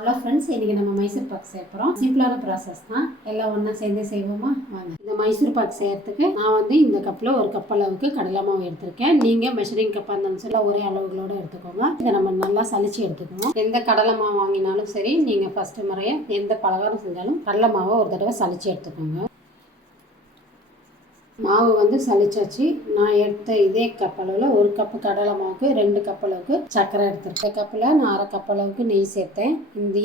Hello friends, இன்றைக்கி நம்ம மைசூர் பாக் செய்ய போகிறோம். சிம்பிளான ப்ராசஸ் தான், எல்லாம் ஒன்றா சேர்ந்து செய்வோமா வாங்க. இந்த மைசூர் பாக் செய்யறதுக்கு நான் இந்த கப்பில் ஒரு கப் அளவுக்கு கடலை மாவு எடுத்திருக்கேன். நீங்கள் மெஷரிங் கப்பாக இருந்தாலும் சரி ஒரே அளவுகளோடு எடுத்துக்கோங்க. இதை நம்ம நல்லா சலிச்சு எடுத்துக்கணும். எந்த கடலை மாவு வாங்கினாலும் சரி, நீங்கள் ஃபஸ்ட்டு முறையாக எந்த பலகாரம் செஞ்சாலும் கடலை மாவை ஒரு தடவை சலிச்சு எடுத்துக்கோங்க. மாவு சலிச்சாச்சு. நான் எடுத்த இதே கப் அளவில் ஒரு கப்பு கடலை மாவுக்கு 2 கப் அளவுக்கு சர்க்கரை எடுத்துருக்கேன். இந்த கப்பில் நான் அரை கப் அளவுக்கு நெய் சேர்த்தேன்.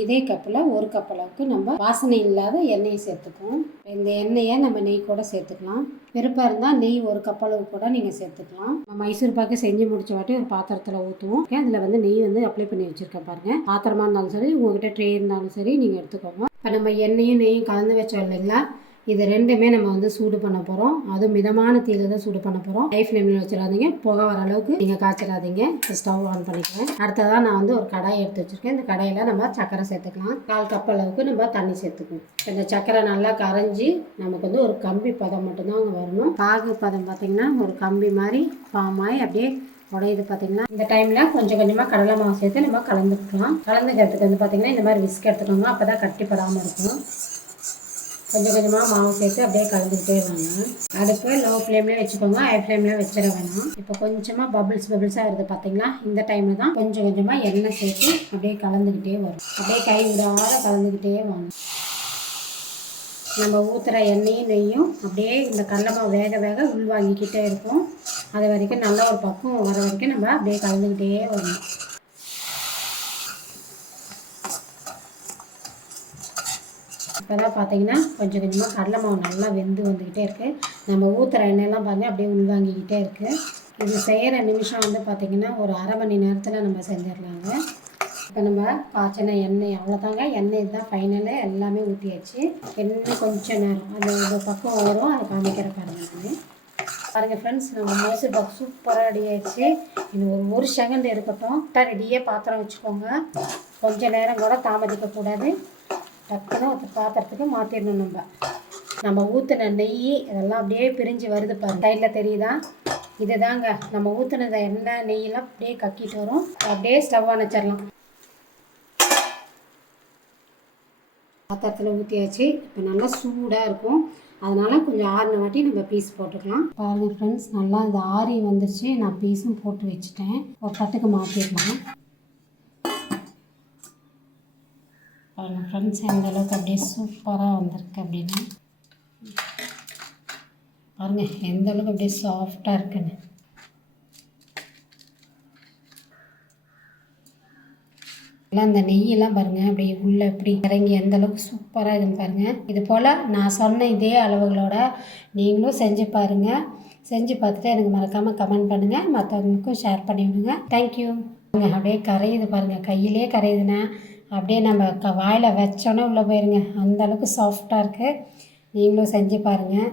இதே கப்பில் ஒரு கப் அளவுக்கு நம்ம வாசனை இல்லாத எண்ணெயை சேர்த்துக்குவோம். இந்த எண்ணெயை நம்ம நெய் கூட சேர்த்துக்கலாம். விருப்பம் இருந்தால் நெய் ஒரு கப் அளவு கூட நீங்கள் சேர்த்துக்கலாம். மைசூர் பாக்கு செஞ்சு முடிச்ச வாட்டி ஒரு பாத்திரத்தில் ஊற்றுவோம். அதில் நெய் அப்ளை பண்ணி வச்சுருக்கேன் பாருங்கள். பாத்திரமா இருந்தாலும் சரி, உங்கள்கிட்ட ட்ரே இருந்தாலும் சரி நீங்கள் எடுத்துக்கோங்க. இப்போ நம்ம எண்ணெயும் நெய்யும் கலந்து வச்சோம் இல்லைங்களா, இது ரெண்டுமே நம்ம சூடு பண்ண போகிறோம். அதுவும் மிதமான தீயில தான் சூடு பண்ண போகிறோம். ஹை ஃப்ளேமில் வச்சிடாதீங்க, புகை வர அளவுக்கு நீங்கள் காய்ச்சிடாதீங்க. ஸ்டவ் ஆன் பண்ணிக்கிறேன். அடுத்ததாக நான் ஒரு கடாய் எடுத்து வச்சுருக்கேன். இந்த கடாயில் நம்ம சர்க்கரை சேர்த்துக்கலாம். 1/4 கப் அளவுக்கு நம்ம தண்ணி சேர்த்துக்கணும். இந்த சர்க்கரை நல்லா கரைஞ்சி நமக்கு ஒரு கம்பி பதம் மட்டும்தான் வரணும். பாகு பதம் பார்த்திங்கன்னா ஒரு கம்பி மாதிரி ஃபார்ம் ஆகி அப்படியே உடையுது பார்த்திங்கன்னா. இந்த டைமில் கொஞ்சம் கொஞ்சமாக கடலை மாவு சேர்த்து நம்ம கலந்துக்கலாம். கலந்துக்கிறதுக்கு பார்த்திங்கன்னா இந்த மாதிரி விஸ்க் எடுத்துக்கோங்க. அப்போ தான் கட்டிப்படாமல் இருக்கும். கொஞ்சம் கொஞ்சமாக மாவு சேர்த்து அப்படியே கலந்துக்கிட்டே இருவாங்க. அடுப்பு லோ ஃப்ளேம்லேயே வச்சுக்கோங்க, ஹை ஃப்ளேம்லேயே வச்சிட வேணாம். இப்போ கொஞ்சமாக பபிள்ஸாக வருது பார்த்தீங்களா, இந்த டைமில் தான் கொஞ்சம் கொஞ்சமாக எண்ணெய் சேர்த்து அப்படியே கலந்துக்கிட்டே வரும். அப்படியே கை விடாத கலந்துக்கிட்டே வாங்க. நம்ம ஊற்றுற எண்ணெயும் நெய்யும் அப்படியே இந்த கடலை மாவு வேக வேக உள்வாங்கிக்கிட்டே இருக்கும். அது வரைக்கும் நல்ல ஒரு பக்குவம் வர வரைக்கும் நம்ம அப்படியே கலந்துக்கிட்டே வரணும். இப்போ தான் பார்த்தீங்கன்னா கொஞ்சம் கொஞ்சமாக கடலை மாவு நல்லா வெந்து வந்துக்கிட்டே இருக்குது. நம்ம ஊற்றுற எண்ணெயெல்லாம் பாருங்கள் அப்படியே உள்வாங்கிக்கிட்டே இருக்குது. இது செய்கிற நிமிஷம் பார்த்திங்கன்னா ஒரு அரை மணி நேரத்தில் நம்ம செஞ்சிடலாங்க. இப்போ நம்ம காய்ச்சின எண்ணெய் அவ்வளோதாங்க. எண்ணெய் தான் ஃபைனலு, எல்லாமே ஊற்றியாச்சு. இன்னும் கொஞ்சம் நேரம் அந்த பக்கம் வரும், அதை காமிக்கிற பாருங்கள். பாருங்கள் ஃப்ரெண்ட்ஸ், நம்ம மைசூர் பாக் சூப்பராக ரெடி ஆகிடுச்சு. இன்னும் ஒரு செகண்ட் இருக்கட்டும். ரெடியே பாத்திரம் வச்சுக்கோங்க. கொஞ்சம் நேரம் கூட தாமதிக்கக்கூடாது. டக்குன்னு ஒரு பாத்திரத்துக்கு மாற்றிடணும். நம்ம ஊற்றின நெய் இதெல்லாம் அப்படியே பிரிஞ்சு வருது பாருங்க, சைடில் தெரியுதா? இது தாங்க நம்ம ஊற்றினதை எண்ணெய் நெய்யெல்லாம் அப்படியே கக்கிட்டு வரும். அப்படியே ஸ்டவ் அணைச்சிடலாம். பாத்திரத்தில் ஊற்றியாச்சு. இப்போ நல்லா சூடாக இருக்கும், அதனால் கொஞ்சம் ஆறின வாட்டி நம்ம பீஸ் போட்டுக்கலாம். பாருங்கள் ஃப்ரெண்ட்ஸ், நல்லா இந்த ஆறி வந்துருச்சு. நான் பீஸும் போட்டு வச்சுட்டேன். ஒரு தட்டுக்கு மாற்றிடலாம். பாருங்கள் ஃப்ரெண்ட்ஸ், எந்த அளவுக்கு அப்படியே சூப்பராக வந்திருக்கு அப்படின்னு பாருங்கள். எந்த அளவுக்கு அப்படியே சாஃப்டாக இருக்குன்னு. எல்லாம் இந்த நெய்யெல்லாம் பாருங்கள் அப்படியே உள்ளே இப்படி இறங்கி எந்த அளவுக்கு சூப்பராக இருக்குன்னு பாருங்கள். இது போல் நான் சொன்ன இதே அளவுகளோட நீங்களும் செஞ்சு பாருங்கள். செஞ்சு பார்த்துட்டு எனக்கு மறக்காமல் கமெண்ட் பண்ணுங்கள். மற்றவங்களுக்கும் ஷேர் பண்ணி விடுங்க. தேங்க்யூ. அப்படியே கரையுது பாருங்கள், கையிலே கரையுதுன்னா அப்படியே நம்ம வாயில் வச்சோன்னே உள்ளே போயிருங்க. அந்தளவுக்கு சாஃப்டாக இருக்குது. நீங்களும் செஞ்சு பாருங்கள்.